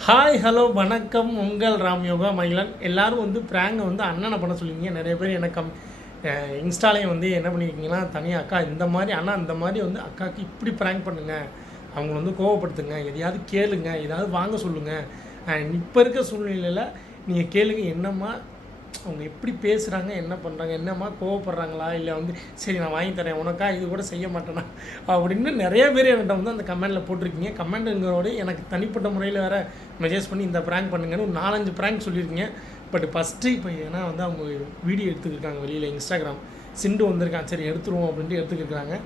Hi hello வணக்கம். உங்கள் ராம் யோகா மகிழன் எல்லாரும் வந்து ப்ராங்கை வந்து அண்ணனை பண்ண சொல்லுவீங்க நிறைய பேர் எனக்கு இன்ஸ்டாலையும் வந்து என்ன பண்ணியிருக்கீங்கன்னா தனியாக அக்கா இந்த மாதிரி அண்ணா இந்த மாதிரி வந்து அக்காவுக்கு இப்படி ப்ராங்க் பண்ணுங்கள் அவங்கள வந்து கோவப்படுத்துங்க எதையாவது கேளுங்க ஏதாவது வாங்க சொல்லுங்கள் இப்போ இருக்க சூழ்நிலையில் நீங்கள் கேளுங்க என்னம்மா அவங்க எப்படி பேசுகிறாங்க என்ன பண்ணுறாங்க என்னம்மா கோவப்படுறாங்களா இல்லை வந்து சரி நான் வாங்கி தரேன் உனக்கா இது கூட செய்ய மாட்டேனா? அப்படின்னு நிறைய பேர் என்கிட்ட வந்து அந்த கமெண்டில் போட்டிருக்கீங்க. கமெண்ட்டுங்கிறோட எனக்கு தனிப்பட்ட முறையில் வேறு மெசேஜ் பண்ணி இந்த ப்ராங்க் பண்ணுங்கன்னு ஒரு நாலஞ்சு ப்ராங்க் சொல்லியிருக்கீங்க. பட் ஃபஸ்ட்டு இப்போ ஏன்னா வந்து அவங்க வீடியோ எடுத்துக்கிருக்காங்க வெளியில் இன்ஸ்டாகிராம் சிண்டு வந்திருக்கான் சரி எடுத்துருவோம் அப்படின்ட்டு எடுத்துக்கிருக்காங்க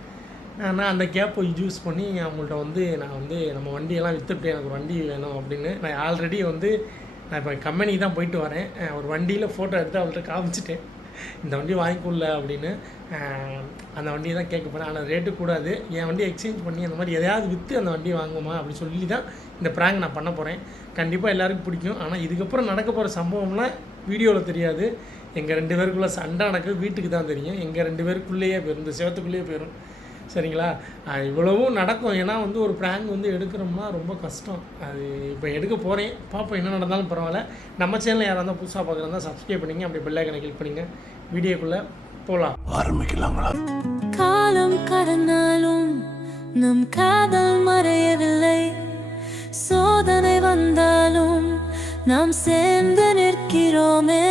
நான் அந்த கேப்பை யூஸ் பண்ணி அவங்கள்ட்ட வந்து நான் வந்து நம்ம வண்டியெல்லாம் விற்றுட்டு எனக்கு ஒரு வண்டி வேணும் அப்படின்னு நான் ஆல்ரெடி வந்து நான் இப்போ கம்பெனிக்கு தான் போயிட்டு வரேன். ஒரு வண்டியில் ஃபோட்டோ எடுத்து அவள்கிட்ட காமிச்சிட்டேன். இந்த வண்டி வாங்கிக்கொள்ள அப்படின்னு. அந்த வண்டியை தான் கேட்க போகிறேன் ஆனால் ரேட்டு கூடாது. என் வண்டியை எக்ஸ்சேஞ்ச் பண்ணி அந்த மாதிரி எதையாவது விற்று அந்த வண்டி வாங்குமா அப்படின்னு சொல்லி தான் இந்த ப்ராங்க் நான் பண்ண போகிறேன் கண்டிப்பாக எல்லாருக்கும் பிடிக்கும். ஆனால் இதுக்கப்புறம் நடக்க போகிற சம்பவம்லாம் வீடியோவில் தெரியாது. எங்கள் ரெண்டு பேருக்குள்ளே சண்டை நடக்குது. வீட்டுக்கு தான் தெரியும். எங்கள் ரெண்டு பேருக்குள்ளேயே போயிடும் இந்த சேவத்துக்குள்ளேயே போயிடும் சரிங்களா? இவ்வளவும் நடக்கும். ஏன்னா வந்து ஒரு ப்ராங்க் வந்து எடுக்கிறோம்னா ரொம்ப கஷ்டம். அது இப்போ எடுக்க போகிறேன் பார்ப்போம் என்ன நடந்தாலும் பரவாயில்ல. நம்ம சேனல் யாராக இருந்தால் புதுசாக பார்க்குறதா சப்ஸ்கிரைப் பண்ணிங்க. அப்படி பெல்லைக்கனை கிளிக் பண்ணிங்க. வீடியோக்குள்ளே போகலாம் ஆரம்பிக்கலாங்களா? காலம் கடந்தாலும் நம் காதல் மறையவில்லை. சோதனை வந்தாலும் நாம் சேர்ந்து நிற்கிறோமே.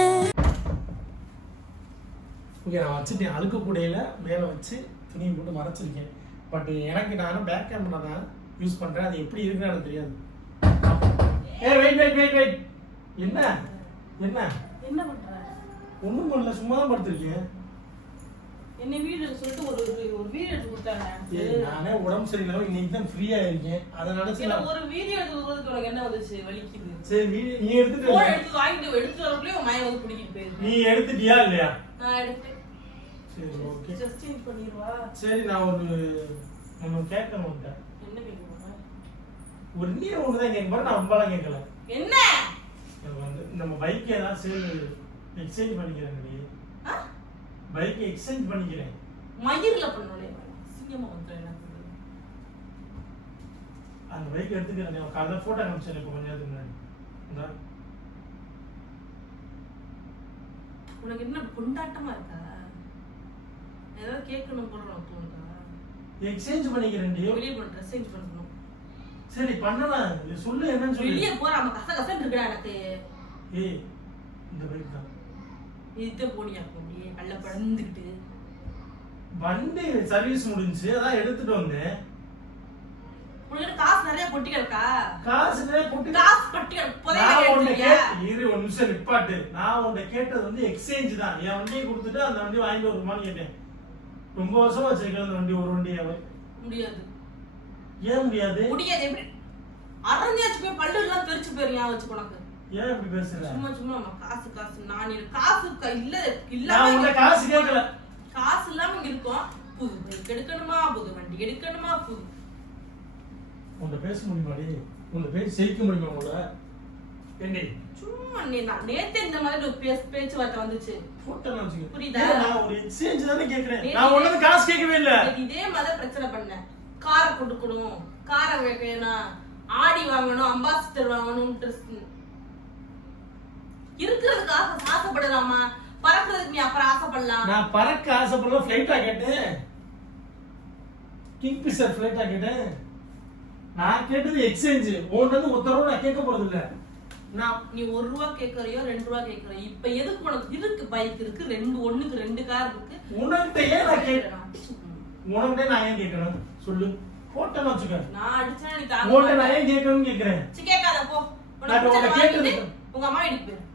ஓகே நான் வச்சுட்டேன். அழுக்கு கூடையில் மேலே வச்சு துணியை போட்டு மறைச்சிருக்கேன். பட் எனக்கு நானும் பேக் கேமரா தான் யூஸ் பண்ணுறேன் அது எப்படி இருக்குன்னு எனக்கு தெரியாது. ஏ வெயிட் வெயிட் வெயிட் வெயிட் என்ன? என்ன? என்ன பண்ற? ஒன்றும் பண்ணல சும்மா தான் படுத்திருக்கேன். என்ன வீடு சொல்லிட்டு ஒரு ஒரு- வீடியோ எடுத்து கொடுத்தாங்க நானே உடம்பு சரியில்லை இன்னைக்கு தான் ஃப்ரீயாக இருக்கேன் அதனால சரி ஒரு வீடியோ எடுத்து உனக்கு என்ன வந்துச்சு? வலிக்குது. சரி நீ நீ எடுத்துட்டு. எடுத்து வாங்கிட்டு எடுத்து வரக்குள்ளே மயம் வந்து பிடிக்கிட்டு போயிருக்கு நீ எடுத்துட்டியா இல்லையா? நான் எடுத்து சரி ஓகே ஜஸ்ட் சேஞ்ச் பண்ணிடுவா சரி நான் ஒரு ஒன்று கேட்கணும் உன்கிட்ட. என்ன கேட்க போறேன் ஒரு நீ ஒன்று தான் கேட்க நான் ரொம்பலாம் கேட்கல. என்ன? வந்து நம்ம பைக் ஏதாவது சரி எக்ஸ்சேஞ்ச் பண்ணிக்கிறேன் நீ? பைக் எக்ஸ்சேஞ்ச் பண்ணிக்கிறேன். மயிர்ல பண்ணோலே சிங்கமா வந்து? அந்த பைக் எடுத்துக்கிறேன் காலையில் ஃபோட்டோ காமிச்சேன் இப்போ கொஞ்ச நேரத்துக்கு முன்னாடி. உனக்கு என்ன கொண்டாட்டமா இருக்கா? ஏதாவது கேட்கணும் உனக்கு தோணுதா எக்ஸ்சேஞ்ச் பண்ணிக்கிறேன் வெளியே போன ட்ரெஸ் சேஞ்ச் பண்ணணும். சரி பண்ணலாம். சொல்லு என்னன்னு சொல்லு. வெளியே போற அவன் கச கசன்னு இருக்கா எனக்கு. ஏய் இந்த பைக் தான். இதுக்கு போனியா அப்படியே கல்ல பழந்துக்கிட்டு வண்டி சர்வீஸ் முடிஞ்சுச்சு அதான் எடுத்துட்டு வந்தேன் உனக்கு காசு நிறைய பொட்டி கிடக்கா? காசு நிறைய போட்டு காசு பொட்டி கிடக்கு இரு ஒரு நிமிஷம் நிப்பாட்டு. நான் உன்னை கேட்டது வந்து எக்ஸ்சேஞ்ச் தான். என் வண்டியை கொடுத்துட்டு அந்த வண்டி வாங்கிட்டு வருமான்னு கேட்டேன். ரொம்ப வருஷமா வச்சிருக்கேன் அந்த வண்டி ஒரு வண்டி அவன் முடியாது. ஏன் முடியாது? முடியாது எப்படி? அரைஞ்சாச்சு போய் பல்லு எல்லாம் தெரிச்சு போயிருங்க வச்சு உனக்கு. ஏன் இப்படி பேசுற? சும்மா சும்மா காசு காசு. நான் காசு இல்ல இல்லாம நான் உன்னை இங்க- காசு கேட்கல காசு இல்லாம இங்க இருக்கோம். புது பைக் எடுக்கணுமா? புது வண்டி எடுக்கணுமா? புது. உன்னை பேச முடியுமாடி? உன்னை பேசி ஜெயிக்க முடியுமா உங்களை சும்மா நீ நான் நேத்தே இந்த மாதிரி ஒரு பேச்சுவார்த்தை வந்துச்சு. போட்டோ வச்சுக்க புரியுதா? நான் ஒரு எக்ஸ்சேஞ்ச் தானே கேட்கறேன் நீ- நான் உனக்கு காசு கேட்கவே இல்ல. இதே மாதிரி பிரச்சனை பண்ணேன். காரை கொடுக்கணும். காரை வேணும் ஆடி வாங்கணும் அம்பாசிடர் வாங்கணும் ட்ரெஸ் இருக்கிறதுக்கு ஆசை ஆசைப்படலாமா? பறக்கிறதுக்கு நீ அப்புறம் ஆசைப்படலாம். நான் பறக்க ஆசைப்படல ஃப்ளைட்டா கேட்டேன். கிங் பிஷர் ஃப்ளைட்டா கேட்டேன். நான் கேட்டது எக்ஸ்சேஞ்ச் இருந்து ஒருத்தரவும் நான் கேட்க போறது இல்ல நான் நீ ஒரு ரூபா கேக்குறியோ ரெண்டு ரூபா கேக்குறியோ. இப்ப எதுக்கு உனக்கு இருக்கு பைக் இருக்கு ரெண்டு ஒண்ணுக்கு ரெண்டு கார் இருக்கு? உனக்கிட்ட ஏன் நான் கேட்கறேன் உனக்கிட்ட நான் ஏன் கேட்கணும் சொல்லு. போட்டேன்னு வச்சுக்க. நான் அடிச்சா நீ உன்கிட்ட நான் தாங்க ஏன் கேட்கணும்னு கேட்கறேன் சி கேட்காத போ. நான் உனக்கு கேட்டது உங்க அம்மா வீட்டுக்கு போயிரு.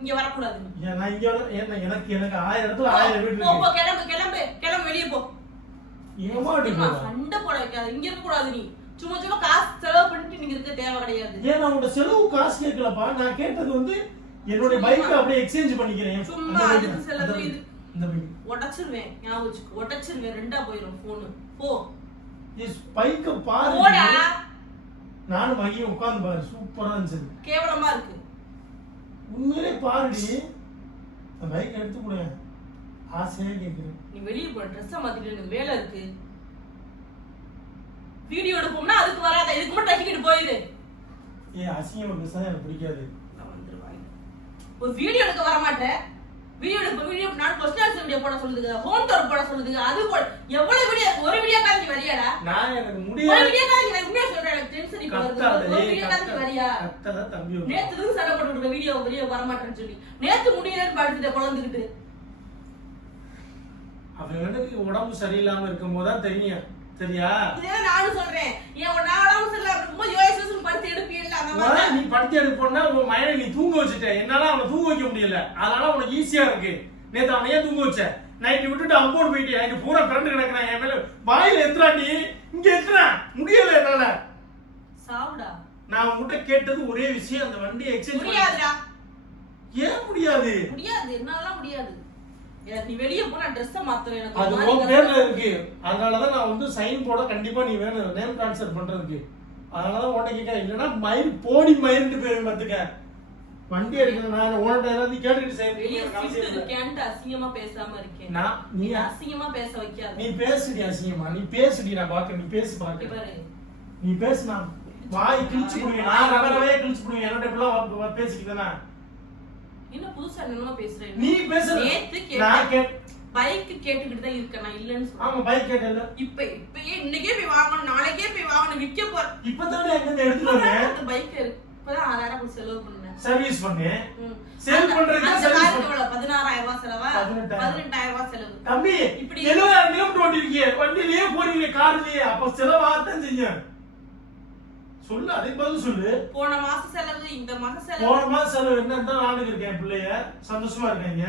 இங்க வரக்கூடாது நான் இங்க நான் எனக்கு எனக்கு ஆயிரம் இடத்துல ஆயிரம் வீடு போ கிளம்பு கிளம்பு கிளம்பு வெளியே போ. ஏமா? சண்டை போட வைக்காத. இங்க இருக்க கூடாது நீ. சும்மா சும்மா காசு செலவு பண்ணிட்டு நீங்க இருக்க தேவை கிடையாது. ஏன் உன்கிட்ட செலவு காசு கேட்கலப்பா. நான் கேட்டது வந்து என்னுடைய பைக்கை அப்படியே எக்ஸ்சேஞ்ச் பண்ணிக்கிறேன். சும்மா அதுக்கு செலவு இது. பைக் உடைச்சிருவேன். ஞாபகம் வச்சுக்கோ. உடைச்சிருவேன். ரெண்டா போயிரும். போனு போ. பைக்கை பாரு போடா. நானும் மகியும் உட்காந்து பாரு. சூப்பரா இருந்துச்சு. கேவலமா இருக்கு. உண்மையிலே பாருடி. அந்த பைக் எடுத்து கூட. ஆசையா கேட்குறேன். நீ வெளியே போற ட்ரெஸ்ஸை மாத்திட்டு எனக்கு வேலை இருக்கு. வீடியோ எடுப்போம்னா அதுக்கு வராத. இதுக்கு மட்டும் டக்கிட்டு போயிரு. ஏ அசிங்கம் பேசுனா எனக்கு பிடிக்காது. நான் வந்துருவாங்க. ஒரு வீடியோ எடுக்க வர மாட்டேன். வீடியோ எடுக்க வீடியோ நான் கொஸ்டின் வீடியோ போட சொல்லுதுங்க. ஹோம் டோர் போட சொல்லுதுங்க. அது போட எவ்வளவு வீடியோ ஒரு வீடியோ காந்தி வரியாடா? நான் எனக்கு ஒரு முடியாது வீடியோ காந்தி நான் உண்மையா சொல்றேன். எனக்கு டென்ஷன் இப்போ வருது. ஒரு வீடியோ காந்தி கத்த- வரியா? கத்தாத தம்பி. ஒரு- நேத்து இருந்து சண்டை போட்டு வீடியோ வீடியோ வர மாட்டேன்னு சொல்லி. நேத்து முடியலன்னு படுத்துட்டு குழந்துக்கிட்டு. அவனுக்கு உடம்பு சரியில்லாம இருக்கும் போதுதான் தெரியும். சரியா? இதே நானும் சொல்றேன். ஏன் உன் நாளாவும் சரியில்லை ரொம்ப யோசிச்சு படுத்து எடுப்பீல்ல அந்த மாதிரி. நீ படுத்து எடுப்போம்னா உன் மயனை நீ தூங்க வச்சுட்ட. என்னால அவனை தூங்க வைக்க முடியல. அதனால உனக்கு ஈஸியா இருக்கு. நேத்து அவனையே தூங்க வச்ச? நைட்டு விட்டுட்டு அம்போடு போயிட்டு நைட்டு பூரா பிறண்டு கிடக்குறான் என் மேல வாயில எத்துறா நீ இங்க எத்துறா முடியல என்னால. சாவுடா. நான் உன்கிட்ட கேட்டது ஒரே விஷயம். அந்த வண்டி எக்ஸ்சேஞ்ச் முடியாதுடா. ஏன் முடியாது? முடியாது. என்னால முடியாது. எனக்கு நீ வெளிய போனா ட்ரெஸ்ஸ மாத்தணும் எனக்கு அது ஒரு மாதிரி உன் பேர்ல இருக்கு. அதனாலதான் நான் வந்து சைன் போட கண்டிப்பா நீ வேணும் நேம் ட்ரான்ஸ்ஃபர் பண்றதுக்கு. அதனாலதான் உன்கிட்ட கேட்க இல்லைன்னா மயில் போடி மயில்னு பேரு பார்த்துக்க வண்டி எடுக்கணும். நான் உன்கிட்ட ஏதாவது கேட்டுக்கிட்டு செய்ய. இருக்கேன்ட்டு அசிங்கமா பேசாம இருக்கேன். நான் நீ அசிங்கமா பேச வைக்காத. நீ பேசுடி அசிங்கமா. நீ பேசுடி நான் பாக்க நீ பேசு இங்க பாக்க பாரு. நீ பேசு நான் வாய் கிழிச்சு போடுவேன் நான் ரவரவே கிழிச்சு போடுவேன் என்னோட இப்பெல்லாம் பேசிக்கிட்டேனா இன்னும் புதுசா என்னமா பேசுறேன். நீ பேசு நேத்து கேட்டேன். கேட் பைக் கேட்டுக்கிட்டு தான் இருக்கேன். நான் இல்லைன்னு சொல்றேன் ஆமா பைக் கேட்டல இப்ப இப்பயே இன்னைக்கே போய் வாங்கணும். நாளைக்கே போய் வாங்கணும். விற்க போற இப்பதான் எங்க இருந்து எடுத்துட்டு வந்தேன். அந்த பைக் இருக்கு. இப்பதான் ஆறாயிரம் கொடுத்து செலவு பண்ணேன். சர்வீஸ். Sell அந்த- பண்றதுக்கு காருக்கு பண்ண-? பதினாறாயிரம் ரூபாய் செலவா. பதினெட்டாயிரம். ரூபாய் செலவு. தம்பி இப்படி- எழுபதாயிரம் கிலோமீட்டர் ஓட்டிருக்கீங்க வண்டியிலேயே போறீங்க கார்லயே. அப்ப செலவாகத்தான் செய்யும். சொல்லு அதுக்கு பதில் சொல்லு. போன மாசம் செலவு இந்த மாசம் செலவு. போன மாசம் செலவு என்னன்னு நானும் இருக்கேன் பிள்ளைய. சந்தோஷமா இருக்காங்க.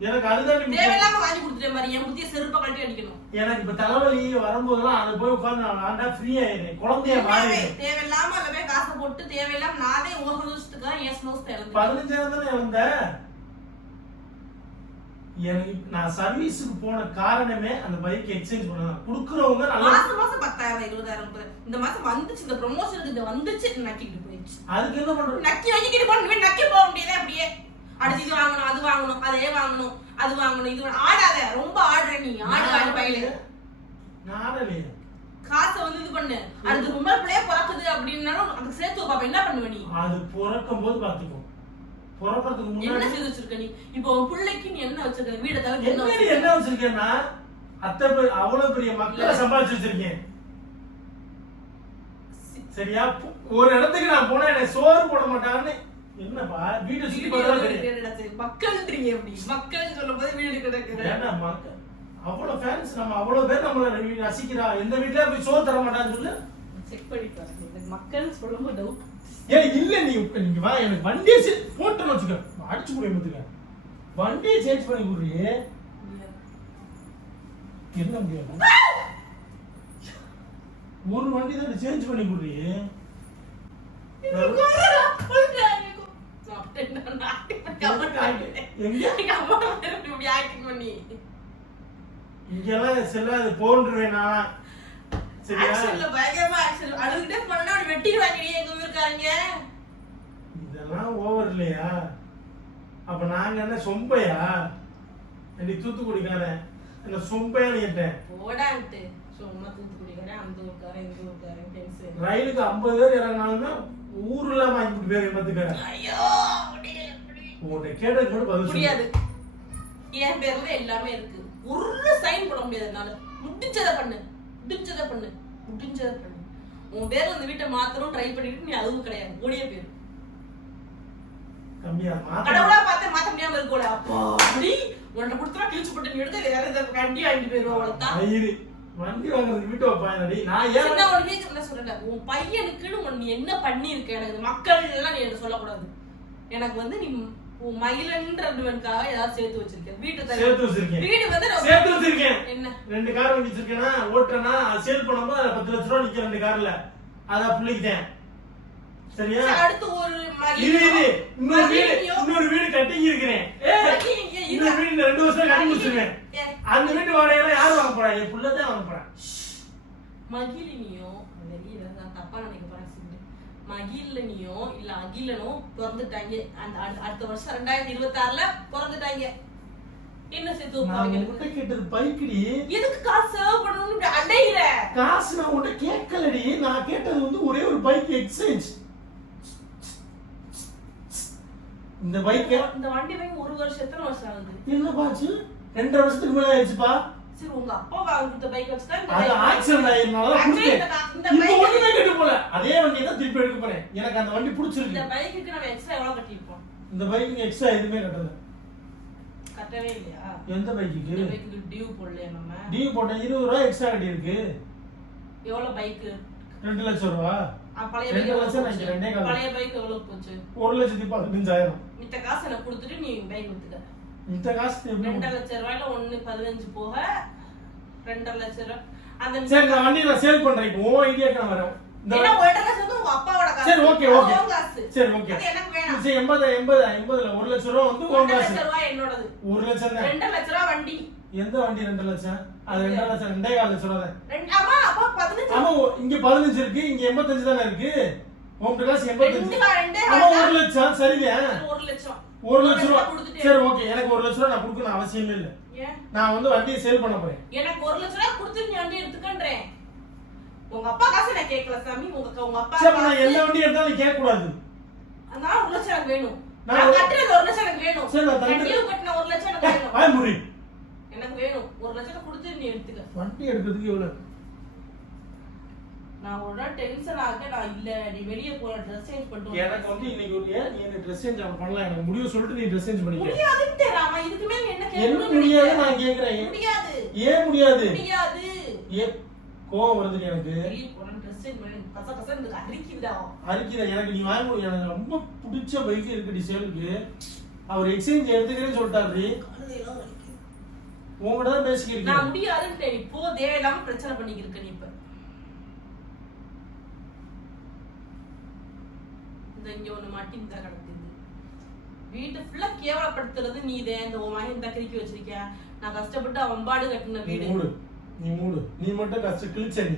எனக்கு அதுதான். தேவையில்லாம வாங்கி கொடுத்துட்டேன் பாரு என் புத்திய செருப்பை கழட்டி அடிக்கணும். எனக்கு இப்ப தலைவலி வரும்போதெல்லாம் அது போய் உட்காந்து நான் ஆண்டா ஃப்ரீ ஆயிடுறேன் குழந்தைய மாறி தேவை- தேவையில்லாம அதுல போய் காசை போட்டு தேவையில்லாம நானே ஒரு சந்தோஷத்துக்காக என் சந்தோஷத்தை பதினஞ்சாயிரம் தானே வந்த எனக்கு நான் சர்வீஸுக்கு போன காரணமே அந்த பைக் எக்ஸ்சேஞ்ச் பண்ணதான் குடுக்குறவங்க நல்லா மாசம் மாசம் பத்தாயிரம் இருபதாயிரம். இந்த மாசம் வந்துச்சு இந்த ப்ரொமோஷனுக்கு இந்த வந்துச்சு நக்கிட்டு போயிடுச்சு. அதுக்கு என்ன பண்றது? நக்கி நக்கிட்டு போன நக்கி போக முடியாது அப்படியே. அடுத்து இது வாங்கணும் அது வாங்கணும் அதே வாங்கணும் அது வாங்கணும் இது. ஆடாத ரொம்ப ஆடுற நீ ஆடு ஆடு பயில. நாடலையே காசை வந்து இது பண்ணு. அடுத்து ரொம்ப பிள்ளைய பிறக்குது அப்படின்னாலும் அதுக்கு சேர்த்து வைப்பா. அப்ப என்ன பண்ணுவ நீ? அது பிறக்கும் போது பாத்துக்கோ பிறக்கிறதுக்கு என்ன முன்னாடி செய்து வச்சிருக்க நீ? இப்போ உன் பிள்ளைக்கு நீ என்ன வச்சிருக்க? வீடை தவிர்த்து என்ன என்ன வச்சிருக்க? என்ன வச்சிருக்கேன்னா அத்தை பெரிய அவ்வளவு பெரிய மக்களை சம்பாதிச்சு வச்சிருக்கேன். சரியா? பு- ஒரு இடத்துக்கு நான் போனா எனக்கு சோறு போட மாட்டான்னு என்னப்பா? வீட்டை சுத்தி வீடு பார்த்தா எவ்வளவு தெரியும் மக்கள்ன்றீங்க எப்படி மக்கள் சொல்லும் போது வீடு கிடக்குது ஏன்னா மக்க- அவ்வளவு ஃபேன்ஸ் நம்ம அவ்வளவு பேர் நம்மள ரசி- ரசிக்கிறா. எந்த வீட்லயே போய் சோறு தர மாட்டான்னு சொல்லு. செக் பண்ணி பாருங்க எனக்கு மக்கள் சொல்லும் போது டவுட் ஏய் இல்ல நீ இப்ப நீங்க வா எனக்கு வண்டியை போட்டோன்னு வச்சுக்க. அடிச்சு போய் பார்த்துக்க வண்டியை சேஞ்ச் பண்ணி கொடுறியே என்ன முடியாது? ஒரு வண்டி தான் சேஞ்ச் பண்ணி கொடுறியே இங்கெல்லாம் செல்லாது போன்றுவேன் ஆக்ஷன்ல பயங்கரமா அழுதுகிட்டே பண்ணா அப்படி வெட்டிடுவாங்க நீ எங்க ஊருக்காரங்க. இதெல்லாம் ஓவர் இல்லையா? அப்ப நாங்க என்ன சொம்பையா? நீ தூத்துக்குடிக்காரன். என்ன சொம்பையா நீட்டேன் போடான்ட்டு. சும்மா தூத்துக்குடிக்காரன் அந்த ஊருக்காரன் இந்த ஊருக்காரன் டென்ஷன் ரயிலுக்கு ஐம்பது பேர் இறங்கினாலுமே ஊர்ல வாங்கி பேர் பார்த்துக்க ஐயோ உங்கள்கிட்ட கேட்டது கூட பதில். முடியாது. என் பேர்ல எல்லாமே இருக்கு. ஒரு சைன் போட முடியாது என்னால. முடிஞ்சதை பண்ணு. முடிஞ்சதை பண்ணு. முடிஞ்சதை பண்ணு. உன் பேர்ல அந்த வீட்டை மாத்தணும் ட்ரை பண்ணிட்டு நீ அதுவும் கிடையாது. ஓடிய பேர். கடவுளா பார்த்து மாத்த முடியாம இருக்கோல. அப்பா அப்படி. உன்னை கொடுத்தா கிழிச்சு போட்டு நீ எடுத்து வேற ஏதாவது கண்டி வாங்கிட்டு போயிருவா அவ்வளவுதான் வண்டி வாங்குறதுக்கு வீட்டு வைப்பாங்க நான் ஏன் சின்ன உடனே என்ன சொல்றேன் உன் பையனுக்குன்னு உன் என்ன பண்ணியிருக்க? எனக்கு மக்கள் எல்லாம் நீ எனக்கு சொல்லக்கூடாது. எனக்கு வந்து நீ உன் மகிழன்றவனுக்காக ஏதாவது சேர்த்து வச்சிருக்க வீட்டு சேர்த்து வச்சிருக்கேன். வீடு வந்து சேர்த்து வச்சிருக்கேன். என்ன? ரெண்டு கார் வாங்கி வச்சிருக்கேன்னா ஓட்டுறேன்னா சேல் பண்ணும்போது அதுல பத்து லட்ச ரூபா நிக்க ரெண்டு கார்ல. அதான் பிள்ளைக்கிட்டேன். சரியா? சரி, அடுத்து ஒரு இது இது. இன்னொரு வீடு இன்னொரு வீடு இருக்கிறேன். இன்னொரு வீடு இந்த ரெண்டு வருஷம் கட்டி முடிச்சிருவேன் ஏ, அந்த வீட்டு வாடகையெல்லாம் யார் வாங்க போறா? என் புள்ள தான் வாங்க போறா. மகிழினியோ? வெளியில நான் தப்பா நினைக்க போறேன். மகிழனியோ இல்ல அகிலனோ பிறந்துட்டாங்க. அந்த அடு- அடுத்த வருஷம் ரெண்டாயிரத்தி இருபத்தி ஆறுல பிறந்துட்டாங்க. என்ன சேர்த்து வைப்பாங்க கேட்டது பைக்குடி. எதுக்கு காசு சேவ் பண்ணணும்னு அடையிற காசு நான் உன்கிட்ட கேட்கலடி. நான் கேட்டது வந்து ஒரே ஒரு பைக் எக்ஸ்சேஞ்ச் இந்த பைக் இந்த வண்டி ஒரு வருஷம் எத்தனை வருஷம் ஆகுது? என்ன பாச்சு ரெண்டரை வருஷத்துக்கு மேல ஆயிடுச்சுப்பா. சரி உங்க அப்பா வாங்கி கொடுத்த பைக் வச்சுதான் இந்த அது ஆக்சிடென்ட் ஆயிருந்தால இந்த கா- இந்த இந்த bike- வண்டி தான் கெட்டு போல. அதே வண்டி தான் திருப்பி எடுக்க போறேன். எனக்கு அந்த வண்டி இந்த பிடிச்சிருக்கு பைக்குக்கு நம்ம எக்ஸ்ட்ரா எவ்வளவு கட்டியிருப்போம்? இந்த பைக்கு எக்ஸ்ட்ரா எதுவுமே கட்டல. கட்டவே இல்லையா? எந்த பைக்குக்கு இந்த பைக்குக்கு டியூ போடலையா நம்ம. டியூ போட்டேன் இருபது ரூபா எக்ஸ்ட்ரா கட்டி இருக்கு எவ்வளவு பைக்கு ரெண்டு லட்சம் ரூபா. பழைய ரெண்டு பைக் லட்சம்? ரெண்டே கால். பழைய பைக் எவ்வளவு போச்சு? ஒரு லட்சத்தி பதினஞ்சாயிரம். மித்த காசு எனக்கு கொடுத்துட்டு நீ பைக் வித்துக்க இந்த காசு ரெண்டரை லட்சம் ரூபாயில ஒண்ணு பதினஞ்சு போக ரெண்டரை லட்சம் ரூபாய் அந்த சரி இந்த வண்டி நான் சேல் பண்றேன். இப்போ உன் ஐடியாக்கு நான் வரேன். இந்த ஒன்றரை லட்சம் வந்து உங்க அப்பாவோட காசு? சரி ஓகே ஓகே உன் காசு. சரி ஓகே அது எனக்கு வேணாம். சரி எண்பது எண்பது எண்பதுல ஒரு லட்சம் ரூபா வந்து உன் காசு. லட்சம் ரூபாய் என்னோடது. ஒரு லட்சம் தான். ரெண்டரை லட்சம் ரூபாய் வண்டி. எந்த வண்டி ரெண்டு லட்சம்? அது ரெண்டரை லட்சம் ரெண்டே கால் லட்சம் ரெண்டு ஆமா அப்பா பதினஞ்சு. ஆமா ஓ, இங்க பதினஞ்சு இருக்கு இங்க எண்பத்தஞ்சு தானே இருக்கு? உன் காசு ரெண்டு எண்பத்தஞ்சு கா- ரெண்டே ஆமா லட்சம் தான். ஒரு லட்சம். ஒரு லட்சம் ரூபா. சரி ஓகே. எனக்கு ஒரு லட்சம் ரூபா நான் கொடுக்கணும் அவசியம் இல்ல. நான் வந்து வண்டியை சேல் பண்ண போறேன். எனக்கு ஒரு லட்சம் ரூபாய் கொடுத்து நீ வண்டி எடுத்துக்கன்றேன். உங்க அப்பா காசு நான் கேட்கல சாமி. உங்க உங்க அப்பா சரி நான் காசு- எந்த வண்டி எடுத்தாலும் கேட்க கூடாது அதனால ஒரு லட்சம் எனக்கு வேணும். நான் நான் கட்டுறது ஒரு லட்சம் எனக்கு வேணும். சரி, நான் நான். டியூ கட்டின ஒரு லட்சம் எனக்கு வேணும். முறி எனக்கு வேணும். ஒரு லட்சத்தை கொடுத்து நீ எடுத்துக்க. வண்டி எடுக்கிறதுக்கு எவ்வளவு? நான் ஒரு நாள் டென்ஷன் ஆக நான் இல்ல நீ வெளிய போற ட்ரெஸ் சேஞ்ச் பண்ணிட்டு எனக்கு வந்து இன்னைக்கு ஒரு ஏன் நீ எனக்கு ட்ரெஸ் சேஞ்ச் பண்ணலாம்? எனக்கு முடிவு சொல்லிட்டு நீ ட்ரெஸ் சேஞ்ச் பண்ணிக்க. முடியாதுன்னு ராமா. இதுக்கு மேல என்ன என்ன கேட்கணும் முடியாது நான் கேக்குறேன். முடியாது. ஏன் முடியாது? முடியாது. ஏன் கோவம் வருது எனக்கு. வெளிய போற ட்ரெஸ் சேஞ்ச் பண்ணி கச கச எனக்கு அரிக்குதா? அரிக்கிற எனக்கு நீ வாங்க முடியும் எனக்கு ரொம்ப பிடிச்ச பைக் இருக்குடி சேலுக்கு. அவர் எக்ஸ்சேஞ்ச் எடுத்துக்கிறேன்னு சொல்லிட்டாரு உங்ககிட்ட தான் பேசிக்கிட்டு நான் முடியாதுன்னு நீ போ. தேவையில்லாம பிரச்சனை பண்ணிக்கிருக்க நீ இப்ப. இந்த இங்க ஒண்ணு மாட்டின் தான் கிடக்குது வீட்டு ஃபுல்லா கேவலப்படுத்துறது நீ இதே இந்த உன் மகன் இந்த கிறுக்கி வச்சிருக்கியா? நான் கஷ்டப்பட்டு அவன் பாடு கட்டின நீ வீடு. மூடு நீ மூடு. நீ மட்டும் கஷ்ட கிழிச்ச நீ.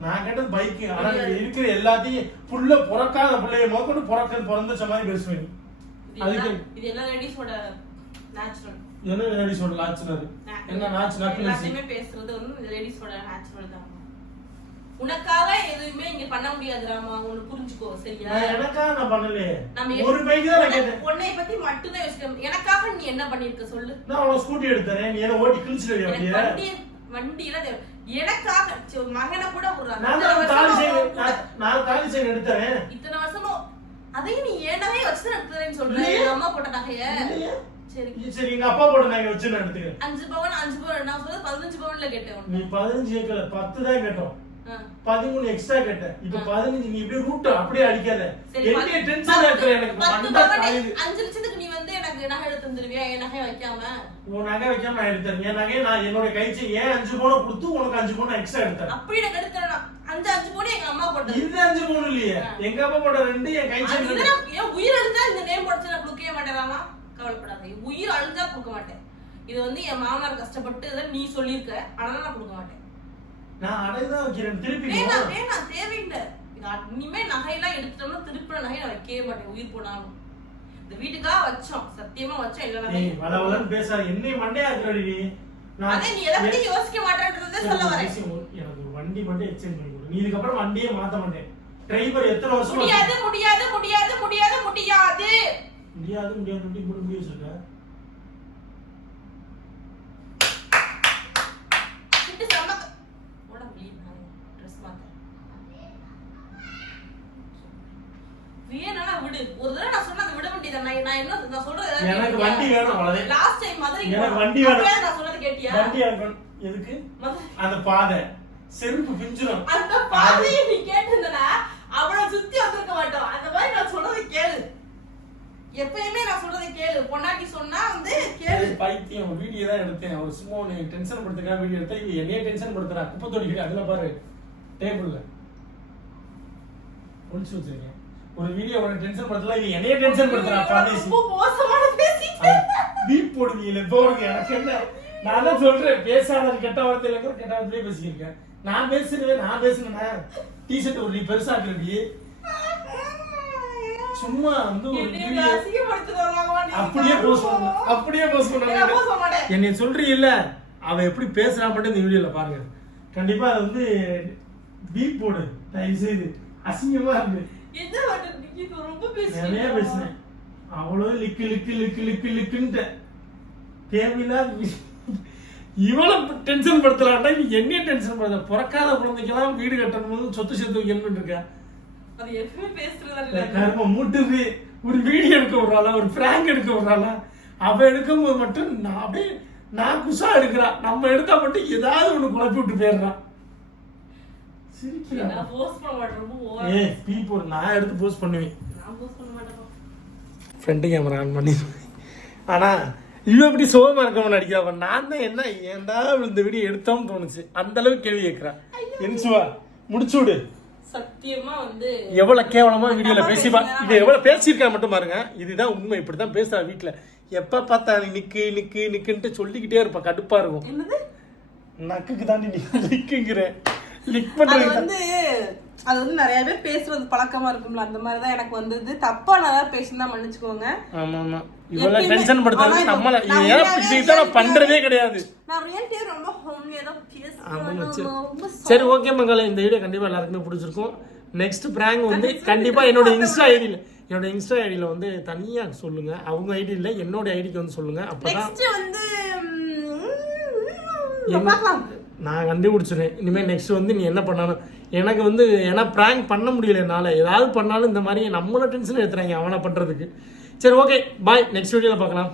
நான் கேட்டது பைக் ஆனா இருக்கிற எல்லாத்தையும் புள்ள பிறக்காத பிள்ளைய மோக்கணும் பிறக்க பிறந்தச்ச மாதிரி பேசுவேன் இது அதுக்கு எல்லாம் இது எல்லாம் லேடிஸோட நேச்சுரல் என்ன சொல்ல ஆச்சுனாரு என்ன நாச்சு நக்கலசி எல்லாத்தையுமே பேசுறது வந்து லேடிஸோட நேச்சுரல் தான். உனக்காக எதுவுமே இங்க பண்ண முடியாது ராமா. ஒண்ணு புரிஞ்சுக்கோ சரியா? எனக்காக நான் பண்ணலையே. நம்ம ஒரு பைக் தான் உன்னை- கேட்டேன். உன்னை பத்தி மட்டும்தான் யோசிக்கணும். எனக்காக நீ என்ன பண்ணிருக்க சொல்லு. நான் அவனை ஸ்கூட்டி எடுத்தேன். நீ என்ன ஓட்டி அப்படியே? வண்டி வண்டியெல்லாம் தேவை. எனக்காக மகனை கூட ஒரு நான் தாலி செயின் உன் நான்- தாலி செயின் எடுத்தேன். இத்தனை வருஷமா அதையும் நீ ஏன் நகையை வச்சுதான் எடுத்துறேன்னு சொல்ற? இல்லையே. எங்க அம்மா போட்ட நகைய. சரி. எங்க அப்பா போட நான் வச்சு நான் எடுத்துக்கிறேன். அஞ்சு பவன் அஞ்சு பவன். நான் சொல்றது பதினஞ்சு பவன்ல கேட்டேன். நீ பதினஞ்சு ஏக்கல பத்து தான் கேட்டோம். பதிமூணு எக்ஸ்ட்ரா கேட்டேன் இப்ப. பதினஞ்சு நீ இப்படியே ரூட் அப்படியே அடிக்காத. என்ன டென்ஷன் எனக்கு. பவனே, அஞ்சு லட்சத்துக்கு நீ வந்து எனக்கு நகை எடுத்து தந்துருவியா? என் நகை வைக்காம? உன் நகை வைக்காம நான் எடுத்தேன் என் நகையை நான் என்னோட கைச்சி ஏன் அஞ்சு பவுனை கொடுத்து உனக்கு அஞ்சு பவுன் எக்ஸ்ட்ரா எடுத்தேன் அப்படி எனக்கு எடுத்துறேன் அஞ்சு அஞ்சு போனே எங்க அம்மா போட்டது. இது அஞ்சு பவுன் இல்லையே. எங்க அப்பா போட ரெண்டு என் கைச்சி என் உயிர் அழுந்தா இந்த நேம் போட்டு நான் கொடுக்கவே மாட்டேறாமா கவலைப்படாத. உயிர் அழுந்தா கொடுக்க மாட்டேன். இது வந்து என் மாமனார் கஷ்டப்பட்டு இதை நீ சொல்லியிருக்க. அதனால நான் கொடுக்க மாட்டேன். நான் அடைதான் வைக்கிறேன் திருப்பி வேணாம் வேணாம் தேவையில்லை இனிமே நகையெல்லாம் எடுத்துட்டோம்னா திருப்பின நகை நான் வைக்கவே மாட்டேன் உயிர் போனாலும் இந்த வீட்டுக்காக வச்சோம் சத்தியமா வச்சோம் இல்ல நீ நகை வள வளன்னு பேசாத என்னை மண்டையா இருக்கிறடி நீ அதே நீ எதை பத்தி யோசிக்க மாட்டேன்றதே சொல்ல வரேன் எனக்கு ஒரு வண்டி மட்டும் எக்ஸ்சேஞ்ச் பண்ணி கொடு நீ இதுக்கப்புறம் வண்டியே மாத்த மாட்டேன் டிரைவர் எத்தனை வருஷம் முடியாது முடியாது முடியாது முடியாது முடியாது முடியாது முடியாது கூட முடிய வச்சிருக்க விட்டு சமக்க ஓட முடியும் ட்ரெஸ் மாத்த வேணா விடு? ஒரு தடவை நான் சொன்ன விட வேண்டியது நான் என்ன நான் சொல்றது எனக்கு வண்டி வேணும் லாஸ்ட் டைம் மதுரை எனக்கு வண்டி வேணும். நான் சொன்னது கேட்டியா? வண்டி எனக்கு எதுக்கு? அந்த பாதை. செருப்பு பிஞ்சிரும். அந்த பாதையை நீ கேட்டிருந்தனா அவ்வளவு சுத்தி வந்திருக்க மாட்டோம். அந்த மாதிரி நான் சொல்றதை கேளு. எப்பயுமே நான் சொல்றதை கேளு. பொண்டாட்டி சொன்னா வந்து கேளு. பைத்தியம். வீடியோ தான் எடுத்தேன். அவர் சும்மா உன்னை டென்ஷன் படுத்துக்கா வீடியோ எடுத்தா என்னைய டென்ஷன் படுத்துறா. குப்பை தொடிக்கிட்டு அதுல பாரு. டேபிள்ல ஒளிச்சு வச்சிருக்கேன். ஒரு வீடியோ உனக்கு டென்ஷன் படுத்தல இது என்னைய டென்ஷன் படுத்துறா பாதேசி ரொம்ப மோசமான பேசி பீப் போடுவீங்களே போடுங்க எனக்கு என்ன? நான் தான் சொல்றேன் பேசாத கெட்ட வார்த்தையில கூட கெட்ட வார்த்தையிலே பேசியிருக்கேன் நான் பேசுறேன் நான் பேசுனேன்னா டிஷர்ட் ஒரு நீ பெருசாக்குறடி சும்மா வந்து ஒரு நீ. அப்படியே போஸ்ட் பண்ண அப்படியே போஸ்ட் நான் post பண்ண பண்ண மாட்டேன். என்னை சொல்றீல்ல அவ எப்படி பேசுறா மட்டும் இந்த வீடியோல பாருங்க. கண்டிப்பா அது வந்து பீப் போடு தயவு செய்து அசிங்கமா இருக்கு. என்ன ரொம்ப நிறைய பேசுறீங்க. பேசினேன். அவ்வளோ லிக்கு லிக்கு லிக்கு லிக்கு லிக்குன்ட்டு. தேவையில்லாத இவளை டென்ஷன் படுத்தலாம்டா. நீ என்னைய டென்ஷன் படுத்த? பிறக்காத குழந்தைக்கெல்லாம் வீடு கட்டணும் போது சொத்து சேர்த்து வைக்கணும்னு இருக்கா? அது எப்பவுமே பேசுறதா இந்த இல்ல. கரும மூட்டுது. ஒரு வீடியோ எடுக்க விடுறாளா ஒரு பிராங்க் எடுக்க விடுறாளா அவ எடுக்கும்போது மட்டும் நான் அப்படியே நான் குசா எடுக்கிறா. நம்ம எடுத்தா மட்டும் ஏதாவது ஒண்ணு குழப்பி விட்டு போயிடுறான் சிரிக்கிறா நான் post பண்ண மாட்டேன். ரொம்ப over ஆ ஏய் பீ போடு நான் எடுத்து போஸ்ட் பண்ணுவேன். நான் post பண்ண மாட்டேன். ஃப்ரண்ட் கேமரா ஆன் பண்ணி ஆனா இவன் எப்படி சோகமா இருக்கவன் நடிக்கிறா. நான் தான் என்ன ஏன்டா இந்த வீடியோ எடுத்தோம்னு தோணுச்சு. அந்த அளவுக்கு கேள்வி கேட்கிறா என்சுவா முடிச்சு விடு. சத்தியமா வந்து எவ்வளவு கேவலமா வீடியோல பேசிப்பா. பேசுனா இது எவ்வளவு பேசியிருக்கா மட்டும் பாருங்க. இதுதான் உண்மை. இப்படிதான் பேசுறா வீட்டுல எப்ப பார்த்தா நீ நிக்கு நிக்கு நிக்குன்ட்டு சொல்லிக்கிட்டே இருப்பா. கடுப்பா இருக்கும். என்னது? நக்குக்கு தாண்டி நீ லிக்குங்கிற லிக் அது பண்றது வந்து அது வந்து நிறைய பேர் பேசுறது பழக்கமா இருக்கும்ல. அந்த மாதிரி தான் எனக்கு வந்தது. தப்பா நான் பேசினா மன்னிச்சுக்கோங்க. ஆமா ஆமா. இவ்வளவு டென்ஷன் நம்மள உண்மையாவே இப்படி நான் பண்றதே கிடையாது. நான் ரியாலிட்டியா ரொம்ப ஹோம்லியா தான் ஆமாம் பேசுறேன் சரி. ஓகே மங்களே. இந்த வீடியோ கண்டிப்பா எல்லாருக்குமே பிடிச்சிருக்கும். நெக்ஸ்ட் பிராங்க் வந்து கண்டிப்பா. என்னோட இன்ஸ்டா ஐடியில் என்னோட இன்ஸ்டா ஐடியில் வந்து தனியா சொல்லுங்க. அவங்க ஐடி இல்ல என்னோட ஐடிக்கு வந்து சொல்லுங்க. அப்பதான் நெக்ஸ்ட் வந்து நான் கண்டுபிடிச்சிருவேன். இனிமேல் நெக்ஸ்ட் வந்து நீ என்ன பண்ணாலும் எனக்கு வந்து ஏன்னா ப்ராங்க் பண்ண முடியல என்னால். ஏதாவது பண்ணாலும் இந்த மாதிரி நம்மளை டென்ஷன் எடுத்துறாங்க அவனை பண்ணுறதுக்கு சரி ஓகே பாய் நெக்ஸ்ட் வீடியோவில் பார்க்கலாம்.